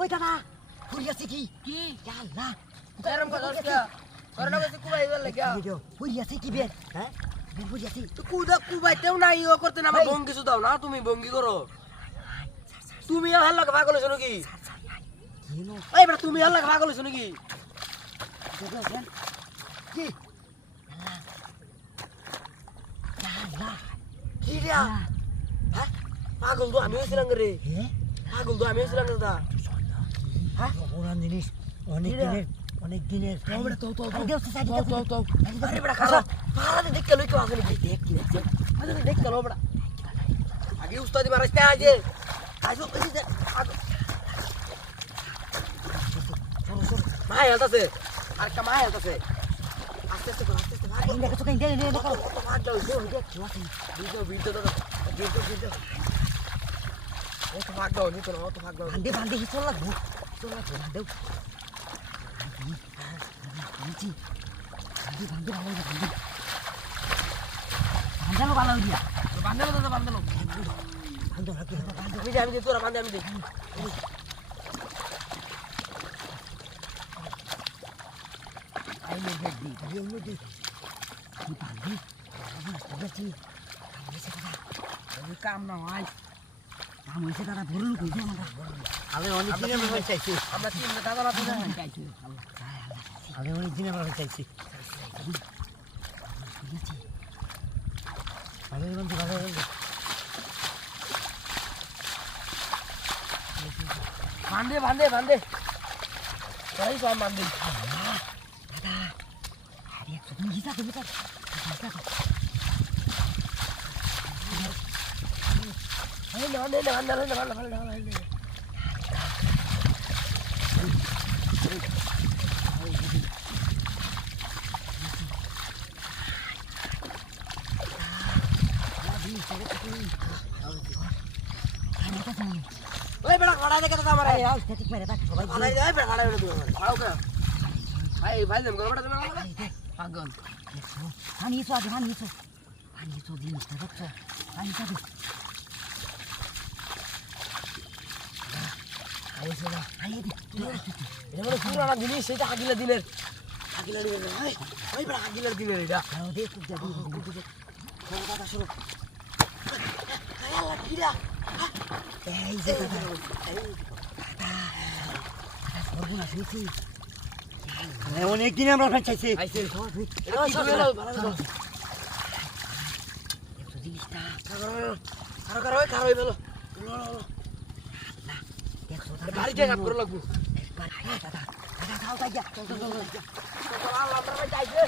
ওই দাদা কি? কি? আল্লাহ কথা কি বের? হ্যাঁ? বের খুলিয়াছি কুদা কুবাইতেও নাই ও করতে না আমার ভঙ্গি শুধাও না তুমি ভঙ্গি করো। তুমি আর হাল্লা পাগল হইছো নাকি? এই বেটা তুমি হাল্লা পাগল হইছো নাকি? কি? কি রে? পাগল তো আমি হইছিলাম রে পাগল তো আমি হইছিলাম দাদা হ্যাঁ জিনিস অনেক? দিনের অনেক দিনের দেখতে লই কেউ আসলে দেখ কি দেখছে দেখতে লো বেটা আগে উস্তাদি মারাইছ না আজে আগে মাই হেলতাছে আরেকটা মাই হেলতাছে আস্তে আস্তে আস্তে আস্তে ভাগ দেখো তো কেন দেখ দেখো ভাগ দাও ভিডিও ভিডিও ভিডিও ভিডিও ও তো ভাগ দাও নিতো না ও তো ভাগ দাও বান্ধে বান্ধে হিচল লাগবো হিচল লাগবো বান্ধেও বান্ধি বান্ধি বান্ধে ভালো হইবে বান্ধি বান্ধালো ভালো হইবে বান্ধব দাদা বান্ধব বান্ধব রাখি বান্ধব আমি দে আমি দে তোরা বান্ধে আমি দে আইলে দেখ দি আইলে মধ্যে কি বান্ধি আমি বুঝেছি হয়েছে দাদা ওই কাম না হয় কাম হয়েছে দাদা বড় লোক হয়েছে আমরা আমি অনেক দিনে আমরা চাইছি আমরা তিন দাদা না তিন চাইছি আমি অনেক দিনে আমরা চাইছি ভালো বন্ধু ভালো বন্ধু বান্ধে বান্ধে বান্ধে তাই সব বান্ধে দাদা আরে একশো তুমি হিসাব দেবে ওই বেড়া খাড়া দেখে তো আমার আরে আও ঠিক মেরে দেখ সবাই ভালাই যায় বেড়া দেখছ পানি খাবি অনেক দিন আমরা চাইছি জিনিসটা কারও কারও কারও একশো বাড়ি থেকে কাপ করে লাগবো একবার দাদা দাদা দাও তাই যা চল চল চল আল্লাহ আমরা যাইছে